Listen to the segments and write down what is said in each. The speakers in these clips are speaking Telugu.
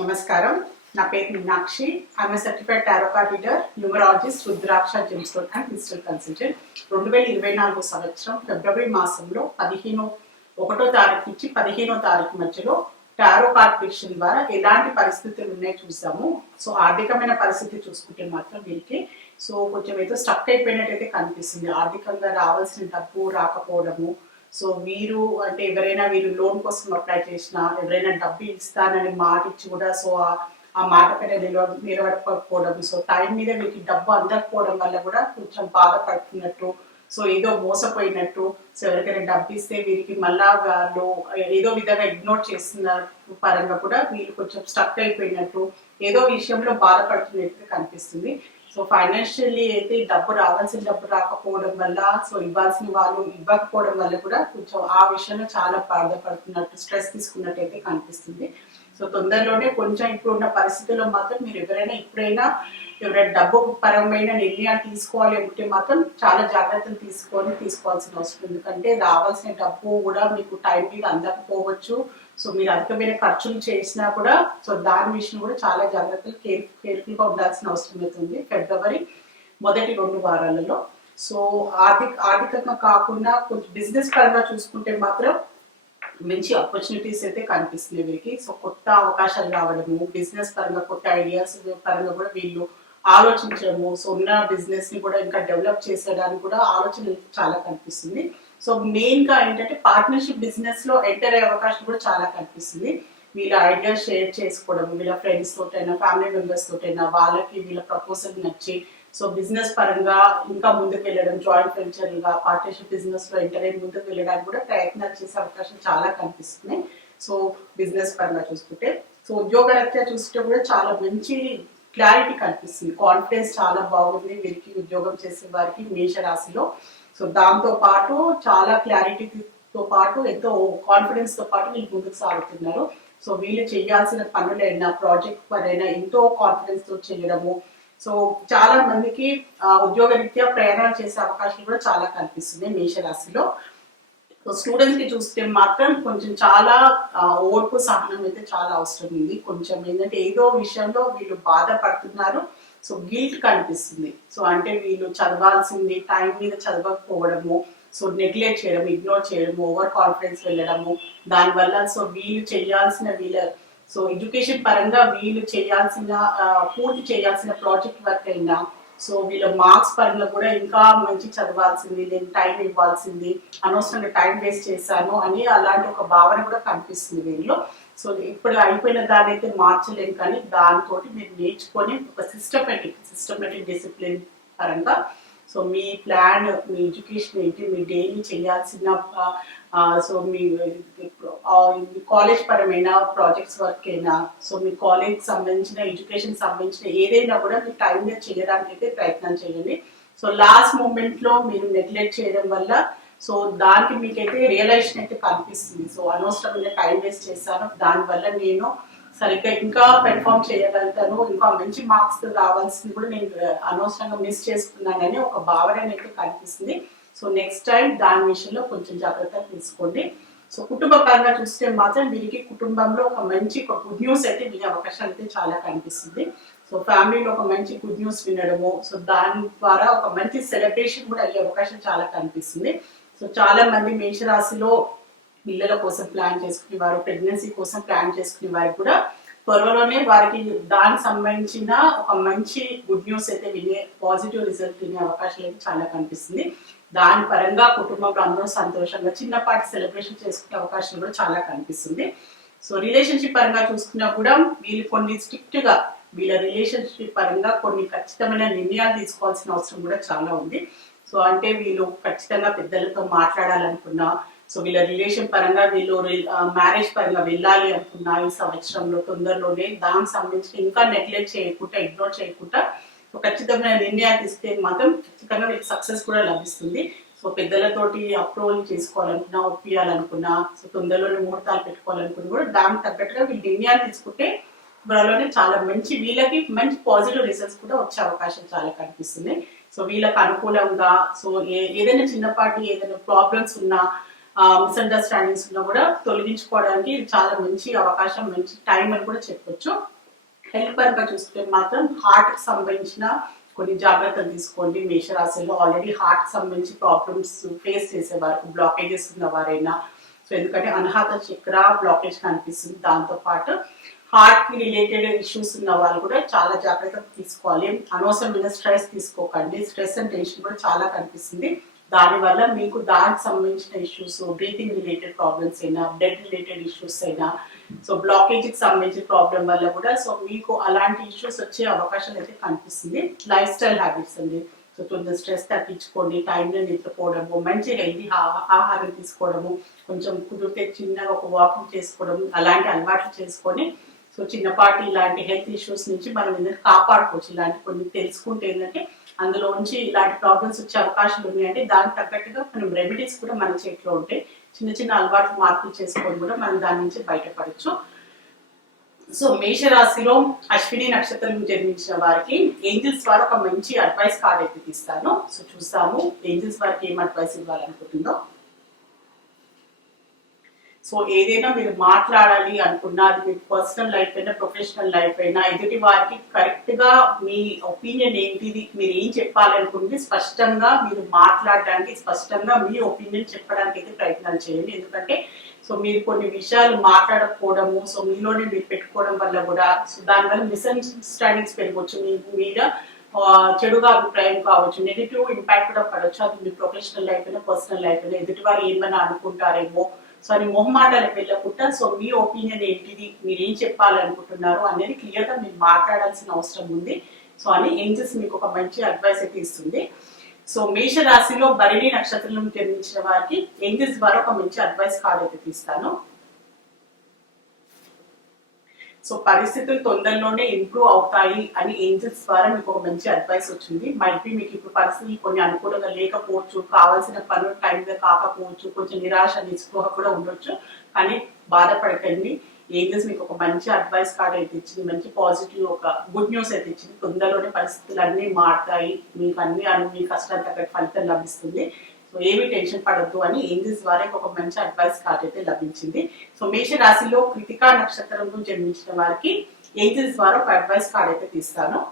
నమస్కారం. నా పేరు Meenakshi. I'm a certified tarot card reader, numerologist, rudraksha gemstone and digital consultant. 2024 సంవత్సరం ఫిబ్రవరి మాసంలో 1వ తారీఖు నుంచి 15వ తారీఖు మధ్యలో టారో కార్డ్ ప్రిడిక్షన్ ద్వారా ఎలాంటి పరిస్థితులు ఉన్నాయో చూసాము. సో ఆర్థికమైన పరిస్థితి చూసుకుంటే మాత్రం వీరికి కొంచెం ఏదో స్టక్ అయిపోయినట్టయితే కనిపిస్తుంది. ఆర్థికంగా రావాల్సిన డబ్బు రాకపోవడము. సో వీరు అంటే ఎవరైనా వీరు లోన్ కోసం అప్లై చేసినా, ఎవరైనా డబ్బు ఇస్తానని మాట ఇచ్చి కూడా ఆ మాట పైన నిలబడకపోవడం, సో టైం మీద వీరికి డబ్బు అందకపోవడం వల్ల కూడా కొంచెం బాధపడుతున్నట్టు, సో ఏదో మోసపోయినట్టు, సో ఎవరికైనా డబ్బు ఇస్తే వీరికి మళ్ళా వాళ్ళు ఏదో విధంగా ఇగ్నోర్ చేస్తున్న పరంగా కూడా వీళ్ళు కొంచెం స్టక్ అయిపోయినట్టు, ఏదో విషయంలో బాధపడుతున్నట్టు కనిపిస్తుంది. సో ఫైనాన్షియల్లీ అయితే రావాల్సిన డబ్బు రాకపోవడం వల్ల, సో ఇవ్వాల్సిన వాళ్ళు ఇవ్వకపోవడం వల్ల కూడా కొంచెం ఆ విషయంలో చాలా బాధపడుతున్నట్టు, స్ట్రెస్ తీసుకున్నట్టయితే కనిపిస్తుంది. సో తొందరలోనే కొంచెం ఇప్పుడున్న పరిస్థితుల్లో మాత్రం మీరు ఎవరైనా డబ్బు పరమైన నిర్ణయాలు తీసుకోవాలి అంటే మాత్రం చాలా జాగ్రత్తలు తీసుకోవాల్సిన అవసరం. ఎందుకంటే రావాల్సిన డబ్బు కూడా మీకు టైం మీద అందకపోవచ్చు. సో మీరు అధికమైన ఖర్చులు చేసినా కూడా సో దాని విషయం కూడా చాలా జాగ్రత్తలు కేర్ఫుల్గా ఉండాల్సిన అవసరం అవుతుంది ఫిబ్రవరి మొదటి 2 వారాలలో. సో ఆర్థికంగా కాకుండా కొంచెం బిజినెస్ పరంగా చూసుకుంటే మాత్రం మంచి ఆపర్చునిటీస్ అయితే కనిపిస్తున్నాయి వీరికి. సో కొత్త అవకాశాలు రావడము, బిజినెస్ పరంగా కొత్త ఐడియాస్ పరంగా కూడా వీళ్ళు ఆలోచించడము, సో ఉన్న బిజినెస్ ని కూడా ఇంకా డెవలప్ చేసేయడానికి కూడా ఆలోచన చాలా కనిపిస్తుంది. సో మెయిన్ గా ఏంటంటే పార్ట్నర్షిప్ బిజినెస్ లో ఎంటర్ అయ్యే అవకాశం కూడా చాలా కనిపిస్తుంది. వీళ్ళ ఐడియాస్ షేర్ చేసుకోవడం, వీళ్ళ ఫ్రెండ్స్ తోటైనా ఫ్యామిలీ మెంబర్స్ తోటైనా వాళ్ళకి వీళ్ళ ప్రపోజల్ నచ్చి సో బిజినెస్ పరంగా ఇంకా ముందుకు వెళ్ళడం, జాయింట్ వెంచర్ గా పార్ట్నర్షిప్ బిజినెస్ లో ఎంటర్ అయ్యి ముందుకు వెళ్ళడానికి కూడా ప్రయత్నాలు చేసే అవకాశం చాలా కనిపిస్తున్నాయి. సో బిజినెస్ పరంగా చూసుకుంటే, సో ఉద్యోగరీత్యా చూసుకుంటే కూడా చాలా మంచి క్లారిటీ కనిపిస్తుంది. కాన్ఫిడెన్స్ చాలా బాగుంది వీరికి, ఉద్యోగం చేసే వారికి మేషరాశిలో. సో దాంతో పాటు చాలా క్లారిటీతో పాటు ఎంతో కాన్ఫిడెన్స్ తో పాటు వీళ్ళు ముందుకు సాగుతున్నారు. సో వీళ్ళు చేయాల్సిన పనులైనా ప్రాజెక్ట్ పరైనా ఎంతో కాన్ఫిడెన్స్ తో చేయడము. సో చాలా మందికి ఉద్యోగరీత్యా ప్రయాణాలు చేసే అవకాశాలు కూడా చాలా కనిపిస్తుంది మేషరాశిలో. సో స్టూడెంట్స్ కి చూస్తే మాత్రం కొంచెం చాలా ఓర్పు సహనం అయితే చాలా అవసరం ఉంది. కొంచెం ఏంటంటే ఏదో విషయంలో వీళ్ళు బాధపడుతున్నారు. సో గిల్ట్ కనిపిస్తుంది. సో అంటే వీళ్ళు చదవాల్సింది టైం మీద చదవకపోవడము, సో నెగ్లెక్ట్ చేయడం, ఇగ్నోర్ చేయడము, ఓవర్ కాన్ఫిడెన్స్ వెళ్ళడము, దానివల్ల సో సో ఎడ్యుకేషన్ పరంగా వీళ్ళు పూర్తి చేయాల్సిన ప్రాజెక్ట్ వర్క్ అయినా, సో వీళ్ళ మార్క్స్ పరంగా కూడా ఇంకా మంచి చదవాల్సింది, నేను టైం ఇవ్వాల్సింది, అనవసరంగా టైం వేస్ట్ చేశాను అని అలాంటి ఒక భావన కూడా కనిపిస్తుంది వీళ్ళు. సో ఇప్పుడు అయిపోయిన దాన్ని అయితే మార్చలేము, కానీ దాంతో మీరు నేర్చుకొని ఒక సిస్టమేటిక్ డిసిప్లిన్ పరంగా సో మీ ప్లాన్, మీ ఎడ్యుకేషన్ ఏంటి, మీ డైలీ చేయాల్సిన సో మీ కాలేజ్ పరమైన ప్రాజెక్ట్స్ వర్క్ అయినా, సో మీ కాలేజ్ సంబంధించిన ఎడ్యుకేషన్ సంబంధించిన ఏదైనా కూడా మీరు టైం మీద చేయడానికి అయితే ప్రయత్నం చేయండి. సో లాస్ట్ మూమెంట్ లో మీరు నెగ్లెక్ట్ చేయడం వల్ల సో దానికి మీకైతే రియలైజేషన్ అయితే కనిపిస్తుంది. సో అనవసరమైన టైం వేస్ట్ చేశాను, దానివల్ల నేను సరిగ్గా ఇంకా పెర్ఫామ్ చేయగలుగుతాను, ఇంకా మంచి మార్క్స్ రావాల్సింది కూడా నేను అనవసరంగా మిస్ చేసుకున్నానని ఒక భావన అయితే కనిపిస్తుంది. సో నెక్స్ట్ టైం దాని విషయంలో కొంచెం జాగ్రత్త తీసుకోండి. సో కుటుంబ పరంగా చూస్తే మాత్రం వీరికి కుటుంబంలో ఒక గుడ్ న్యూస్ అయితే వినే అవకాశాలు అయితే చాలా కనిపిస్తుంది. సో ఫ్యామిలీలో ఒక మంచి గుడ్ న్యూస్ వినడము, సో దాని ద్వారా ఒక మంచి సెలబ్రేషన్ కూడా అయ్యే అవకాశం చాలా కనిపిస్తుంది. సో చాలా మంది మేషరాశిలో పిల్లల కోసం ప్లాన్ చేసుకునేవారు, ప్రెగ్నెన్సీ కోసం ప్లాన్ చేసుకునే వారికి కూడా త్వరలోనే వారికి దానికి సంబంధించిన ఒక మంచి గుడ్ న్యూస్ అయితే వినే పాజిటివ్ రిజల్ట్ వినే అవకాశాలు అయితే చాలా కనిపిస్తుంది. దాని పరంగా కుటుంబంలో అందరూ సంతోషంగా చిన్నపాటి సెలబ్రేషన్ చేసుకునే అవకాశం కూడా చాలా కనిపిస్తుంది. సో రిలేషన్షిప్ పరంగా చూసుకున్నా కూడా వీళ్ళు కొన్ని స్ట్రిక్ట్ గా వీళ్ళ రిలేషన్షిప్ పరంగా కొన్ని ఖచ్చితమైన నిర్ణయాలు తీసుకోవాల్సిన అవసరం కూడా చాలా ఉంది. సో అంటే వీళ్ళు ఖచ్చితంగా పెద్దలతో మాట్లాడాలనుకున్నా, సో వీళ్ళ రిలేషన్ పరంగా వీళ్ళు మ్యారేజ్ పరంగా వెళ్ళాలి అనుకున్నా ఈ సంవత్సరంలో తొందరలోనే దానికి సంబంధించి ఇంకా నెగ్లెక్ట్ చేయకుండా, ఇగ్నోర్ చేయకుండా సో ఖచ్చితమైన నిర్ణయాలు తీస్తే మాత్రం ఖచ్చితంగా వీళ్ళకి సక్సెస్ కూడా లభిస్తుంది. సో పెద్దలతోటి అప్రూవల్ చేసుకోవాలనుకున్నా, ఒప్పియాలనుకున్నా, సో తొందరలోనే ముహూర్తాలు పెట్టుకోవాలనుకున్నా కూడా దానికి తగ్గట్టుగా వీళ్ళు నిర్ణయాలు తీసుకుంటే త్వరలోనే చాలా వీళ్ళకి మంచి పాజిటివ్ రిజల్ట్స్ కూడా వచ్చే అవకాశం చాలా కనిపిస్తుంది. సో వీళ్ళకి అనుకూలంగా సో ఏదైనా చిన్నపాటి ఏదైనా ప్రాబ్లమ్స్ ఉన్నా మిస్అండర్స్టాండింగ్స్ ఉన్నా కూడా తొలగించుకోవడానికి ఇది చాలా మంచి అవకాశం, మంచి టైం అని కూడా చెప్పొచ్చు. హెల్త్ పరంగా చూస్తే మాత్రం హార్ట్ కి సంబంధించిన కొన్ని జాగ్రత్తలు తీసుకోండి. మేషరాశిలో ఆల్రెడీ హార్ట్ కి సంబంధించి ప్రాబ్లమ్స్ ఫేస్ చేసేవారు, బ్లాకేజెస్ ఉన్న వారైనా, సో ఎందుకంటే అనాహత చక్ర బ్లాకేజ్ కనిపిస్తుంది. దాంతో పాటు హార్ట్ కి రిలేటెడ్ ఇష్యూస్ ఉన్న వాళ్ళు కూడా చాలా జాగ్రత్తగా తీసుకోవాలి. అనవసరమైన స్ట్రెస్ తీసుకోకండి. స్ట్రెస్ అండ్ టెన్షన్ కూడా చాలా కనిపిస్తుంది. దానివల్ల మీకు దానికి సంబంధించిన ఇష్యూస్, బ్రీతింగ్ రిలేటెడ్ ప్రాబ్లమ్స్ అయినా, బ్లడ్ రిలేటెడ్ ఇష్యూస్ అయినా, సో బ్లాకేజ్ కి సంబంధించిన ప్రాబ్లం వల్ల కూడా సో మీకు అలాంటి ఇష్యూస్ వచ్చే అవకాశాలు అయితే కనిపిస్తుంది. లైఫ్ స్టైల్ హ్యాబిట్స్ అండి. సో కొంచెం స్ట్రెస్ తగ్గించుకోండి, టైంలో నిద్రపోవడము, మంచి హెల్తీ ఆహారం తీసుకోవడము, కొంచెం కుదిరితే చిన్నగా ఒక వాకింగ్ చేసుకోవడం, అలాంటి అలవాట్లు చేసుకొని సో చిన్నపాటి ఇలాంటి హెల్త్ ఇష్యూస్ నుంచి మనం ఏంటంటే కాపాడుకోవచ్చు. ఇలాంటి కొన్ని తెలుసుకుంటే ఏంటంటే అందులోంచి ఇలాంటి ప్రాబ్లమ్స్ వచ్చే అవకాశాలు ఉన్నాయంటే దానికి తగ్గట్టుగా మనం రెమెడీస్ కూడా మన చేతిలో ఉంటాయి. చిన్న చిన్న అలవాట్లు మార్పులు చేసుకొని కూడా మనం దాని నుంచి బయటపడచ్చు. సో మేషరాశిలో అశ్విని నక్షత్రం జన్మించిన వారికి ఏంజిల్స్ ద్వారా ఒక మంచి అడ్వైస్ కార్డ్ అయితే తీస్తాను. సో చూస్తాము ఏంజిల్స్ వారికి ఏం అడ్వైస్ ఇవ్వాలనుకుంటుందో. సో ఏదైనా మీరు మాట్లాడాలి అనుకున్నా, అది మీ పర్సనల్ లైఫ్ అయినా ప్రొఫెషనల్ లైఫ్ అయినా, ఎదుటి వారికి కరెక్ట్ గా మీ ఒపీనియన్ ఏంటిది, మీరు ఏం చెప్పాలనుకుంటే స్పష్టంగా మీరు మాట్లాడడానికి, స్పష్టంగా మీ ఒపీనియన్ చెప్పడానికి అయితే ప్రయత్నాలు చేయండి. ఎందుకంటే సో మీరు కొన్ని విషయాలు మాట్లాడకపోవడము, సో మీలోనే మీరు పెట్టుకోవడం వల్ల కూడా సో దానివల్ల మిస్అండర్స్టాండింగ్స్ పెరగవచ్చు, మీ మీద చెడుగా అభిప్రాయం కావచ్చు, నెగిటివ్ ఇంపాక్ట్ కూడా పడవచ్చు. అది మీ ప్రొఫెషనల్ లైఫ్ అయినా పర్సనల్ లైఫ్ అయినా, ఎదుటి వారు ఏమైనా అనుకుంటారేమో, సో అది మొహమాటాలకు వెళ్ళకుండా సో మీ ఒపీనియన్ ఏంటిది, మీరు ఏం చెప్పాలనుకుంటున్నారు అనేది క్లియర్ గా మీరు మాట్లాడాల్సిన అవసరం ఉంది. సో అని ఏంజెస్ మీకు ఒక మంచి అడ్వైస్ అయితే ఇస్తుంది. సో మేష రాశిలో భరణి నక్షత్రం జన్మించిన వారికి ఏంజెస్ ద్వారా ఒక మంచి అడ్వైస్ కార్డ్ అయితే తీస్తాను. సో పరిస్థితులు తొందరలోనే ఇంప్రూవ్ అవుతాయి అని ఏంజల్స్ ద్వారా మీకు ఒక మంచి అడ్వైస్ వచ్చింది. మైట్ బి మీకు ఇప్పుడు పరిస్థితులు కొన్ని అనుకూలంగా లేకపోవచ్చు, కావాల్సిన పనులు టైంగా కాకపోవచ్చు, కొంచెం నిరాశ నిస్పృహ కూడా ఉండొచ్చు. కానీ బాధపడకండి, ఏంజల్స్ మీకు ఒక మంచి అడ్వైస్ కార్డ్ అయితే ఇచ్చింది, మంచి పాజిటివ్ ఒక గుడ్ న్యూస్ అయితే ఇచ్చింది. తొందరలోనే పరిస్థితులు అన్నీ మారుతాయి, మీకు అన్ని మీ కష్టాలు తగ్గ ఫలితం లభిస్తుంది. సో ఏమి టెన్షన్ పడద్దు అని ఏంజల్స్ ద్వారా ఒక మంచి అడ్వైస్ కార్డ్ అయితే లభించింది. సో మేష రాశిలో కృతికా నక్షత్రంలో జన్మించిన వారికి ఏంజల్స్ ద్వారా ఒక అడ్వైస్ కార్డ్ అయితే తీస్తాను.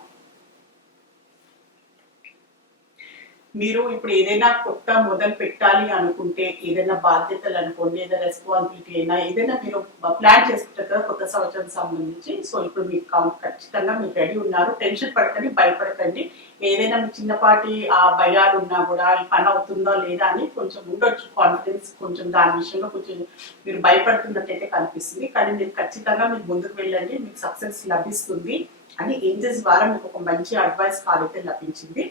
మీరు ఇప్పుడు ఏదైనా కొత్త మొదలు పెట్టాలి అనుకుంటే, ఏదైనా బాధ్యతలు అనుకోండి, ఏదైనా రెస్పాన్సిబిలిటీ అయినా, ఏదైనా మీరు ప్లాన్ చేసుకుంటారు కదా కొత్త సంవత్సరం సంబంధించి, సో ఇప్పుడు మీకు ఖచ్చితంగా మీరు రెడీ ఉన్నారు. టెన్షన్ పడకండి, భయపడకండి. ఏదైనా మీ చిన్నపాటి ఆ భయాలు ఉన్నా కూడా ఈ పని అవుతుందో లేదా అని కొంచెం ఉండొచ్చు, కాన్ఫిడెన్స్ కొంచెం దాని విషయంలో కొంచెం మీరు భయపడుతున్నట్టయితే కనిపిస్తుంది. కానీ మీరు ఖచ్చితంగా మీరు ముందుకు వెళ్ళండి, మీకు సక్సెస్ లభిస్తుంది అని ఏంజల్స్ ద్వారా మీకు ఒక మంచి అడ్వైస్ కార్డ్ అయితే లభించింది.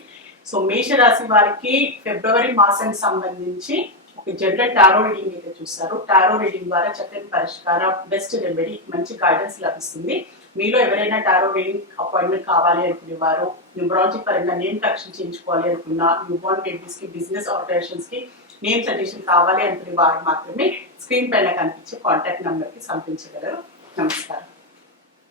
సో మేషరాశి వారికి ఫిబ్రవరి మాసానికి సంబంధించి ఒక జనరల్ టారో రీడింగ్ అయితే చూస్తారు. టారో రీడింగ్ ద్వారా చక్కని పరిష్కారం, బెస్ట్ రెమెడీ, మంచి గైడెన్స్ లభిస్తుంది. మీలో ఎవరైనా టారో రీడింగ్ అపాయింట్మెంట్ కావాలి అనుకునేవారు, న్యూమరాలజీ పరంగా నేమ్ కరెక్షన్ చేయించుకోవాలి అనుకున్నా, న్యూబార్న్ బేబీస్ కి, బిజినెస్ ఆపరేషన్స్ కి నేమ్ సజెషన్ కావాలి అనుకునే వారు మాత్రమే స్క్రీన్ పైన కనిపించే కాంటాక్ట్ నంబర్ కి సంప్రదించగలరు. నమస్కారం.